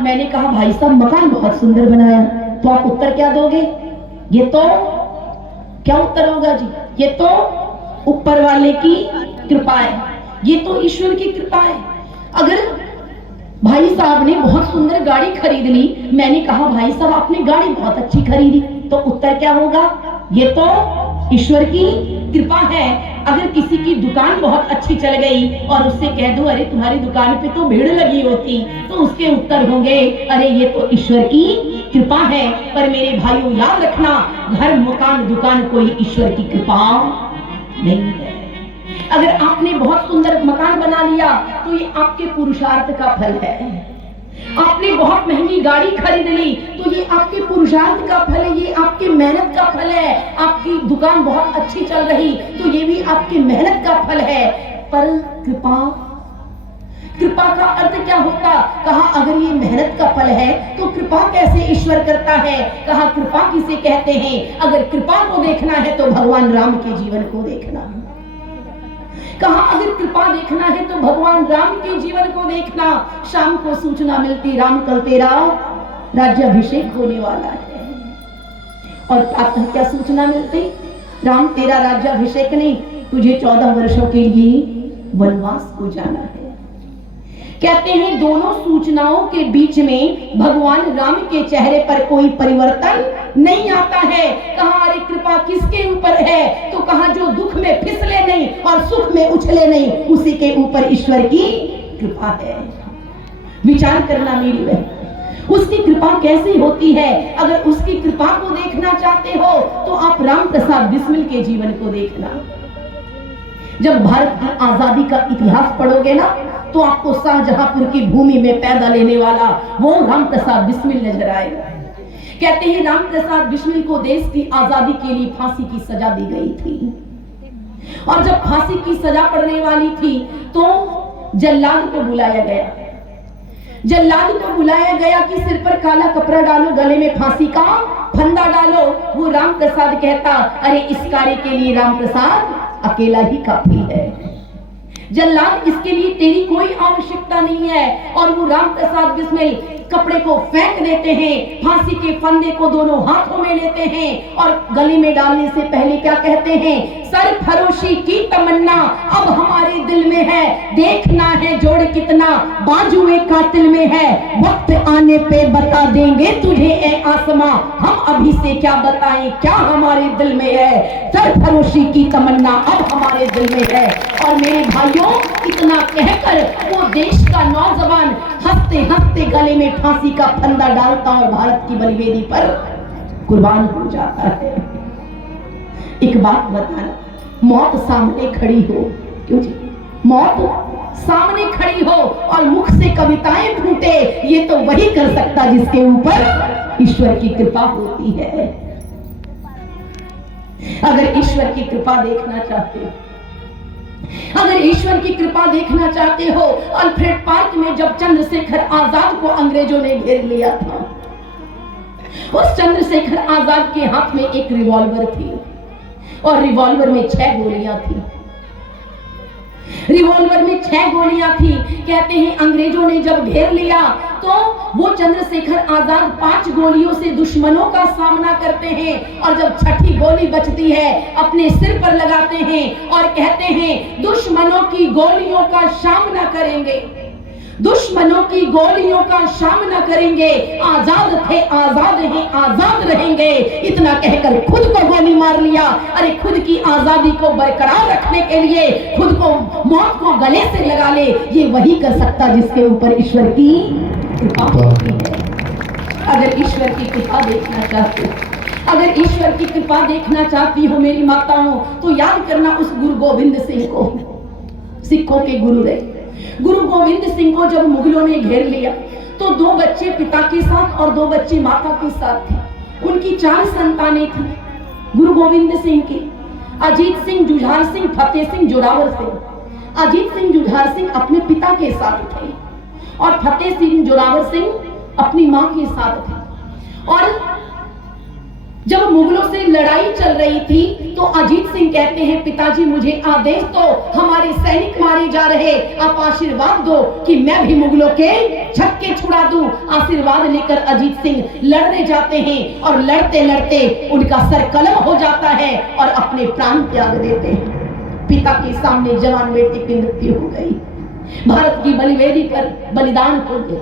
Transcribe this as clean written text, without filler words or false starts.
मैंने कहा भाई साहब मकान बहुत सुंदर बनाया, तो आप उत्तर क्या दोगे? ये तो क्या उत्तर होगा जी? ये तो ऊपर वाले की कृपा है, ये तो ईश्वर की कृपा है। अगर भाई साहब ने बहुत सुंदर गाड़ी खरीद ली, मैंने कहा भाई साहब आपने गाड़ी बहुत अच्छी खरीदी, तो उत्तर क्या होगा? ये तो ईश्वर की कृपा है। अगर किसी की दुकान बहुत अच्छी चल गई और उससे कह दो अरे तुम्हारी दुकान पे तो भीड़ लगी होती, तो उसके उत्तर होंगे अरे ये तो ईश्वर की कृपा है। पर मेरे भाइयों याद रखना, घर मकान दुकान कोई ईश्वर की कृपा नहीं है। अगर आपने बहुत सुंदर मकान बना लिया तो ये आपके पुरुषार्थ का फल है। आपने बहुत महंगी गाड़ी खरीद ली तो ये आपके पुरुषार्थ का फल है, ये आपकी मेहनत का फल है। आपकी दुकान बहुत अच्छी चल रही तो ये भी आपकी मेहनत का फल है। पर कृपा, कृपा का अर्थ क्या होता? कहा अगर ये मेहनत का फल है तो कृपा कैसे ईश्वर करता है? कहा कृपा किसे कहते हैं? अगर कृपा को देखना है तो भगवान राम के जीवन को देखना है। कहा अगर कृपा देखना है तो भगवान राम के जीवन को देखना। शाम को सूचना मिलती राम कल तेरा राज्याभिषेक होने वाला है, और प्रातः क्या सूचना मिलती? राम तेरा राज्याभिषेक नहीं, तुझे 14 वर्षों के लिए वनवास को जाना है। कहते हैं दोनों सूचनाओं के बीच में भगवान राम के चेहरे पर कोई परिवर्तन नहीं आता है। कहा अरे कृपा किसके ऊपर है? तो कहा जो दुख में फिसले नहीं और सुख में उछले नहीं, उसी के ऊपर ईश्वर की कृपा है। विचार करना मेरी बहन, उसकी कृपा कैसी होती है? अगर उसकी कृपा को देखना चाहते हो तो आप राम प्रसाद बिस्मिल के जीवन को देखना। जब भारत की आजादी का इतिहास पढ़ोगे ना तो आपको शाहजहांपुर की भूमि में पैदा लेने वाला वो राम प्रसाद बिस्मिल नजर आएगा। कहते हैं राम प्रसाद बिस्मिल को देश की आजादी के लिए फांसी की सजा दी गई थी, और जब फांसी की सजा पड़ने वाली थी तो जल्लाद को बुलाया गया। जल्लाद को बुलाया गया कि सिर पर काला कपड़ा डालो, गले में फांसी का फंदा डालो। वो राम प्रसाद कहता अरे इस कार्य के लिए राम प्रसाद अकेला ही काफी है, जल्लाद इसके लिए तेरी कोई आवश्यकता नहीं है। और वो राम प्रसाद बिस्मिल कपड़े को फेंक देते हैं, फांसी के फंदे को दोनों हाथों में लेते हैं और गले में डालने से पहले क्या कहते हैं? सर फरोशी की तमन्ना अब हमारे दिल में है, देखना है जोड़ कितना बाजुए कातिल में है, वक्त आने पे बता देंगे तुझे ए आसमां, हम अभी से क्या बताएं क्या हमारे दिल में है। सर फरोशी की तमन्ना अब हमारे दिल में है। और मेरे भाइयों इतना कहकर वो देश का नौजवान हंसते हंसते गले में फांसी का फंदा डालता और भारत की बलिवेदी पर कुर्बान हो जाता है। एक बात बताना, मौत सामने खड़ी हो, क्यों जी? मौत सामने खड़ी हो और मुख से कविताएं फूटे, ये तो वही कर सकता जिसके ऊपर ईश्वर की कृपा होती है। अगर ईश्वर की कृपा देखना चाहते हो, अगर ईश्वर की कृपा देखना चाहते हो, अल्फ्रेड पार्क में जब चंद्रशेखर आजाद को अंग्रेजों ने घेर लिया था, उस चंद्रशेखर आजाद के हाथ में एक रिवॉल्वर थी और रिवॉल्वर में 6 गोलियां थी। रिवॉल्वर में 6 गोलियां थी। कहते हैं अंग्रेजों ने जब घेर लिया तो वो चंद्रशेखर आजाद 5 गोलियों से दुश्मनों का सामना करते हैं, और जब 6ठी गोली बचती है अपने सिर पर लगाते हैं और कहते हैं दुश्मनों की गोलियों का सामना करेंगे, दुश्मनों की गोलियों का सामना करेंगे, आजाद थे आजाद हैं आजाद रहेंगे। इतना कहकर खुद को गोली मार लिया। अरे खुद की आजादी को बरकरार रखने के लिए खुद को मौत को गले से लगा ले, ये वही कर सकता जिसके ऊपर ईश्वर की कृपा होती है। अगर ईश्वर की कृपा देखना चाहते हो, अगर ईश्वर की कृपा देखना चाहती हो मेरी माताओं, तो याद करना उस गुरु गोविंद सिंह को, सिखों के गुरु रहे। गुरु गोविंद सिंह को जब मुगलों ने घेर लिया तो 2 बच्चे पिता के साथ और 2 बच्चे माता के साथ थे। उनकी 4 संतानें थी गुरु गोविंद सिंह की, अजीत सिंह, जुझार सिंह, फतेह सिंह, जोरावर सिंह। अजीत सिंह, जुझार सिंह अपने पिता के साथ थे और फतेह सिंह, जोरावर सिंह अपनी मां के साथ थे। और जब मुगलों से लड़ाई चल रही थी तो अजीत सिंह कहते हैं पिताजी मुझे आदेश दो, हमारे सैनिक मारे जा रहे, आप आशीर्वाद दो कि मैं भी मुगलों के छक्के छुड़ा दूं। आशीर्वाद लेकर अजीत सिंह लड़ने जाते हैं और लड़ते लड़ते उनका सर कलम हो जाता है और अपने प्राण त्याग देते हैं। पिता के सामने जवान बेटे की मृत्यु हो गई, भारत की बलिवेदी पर बलिदान हो गया।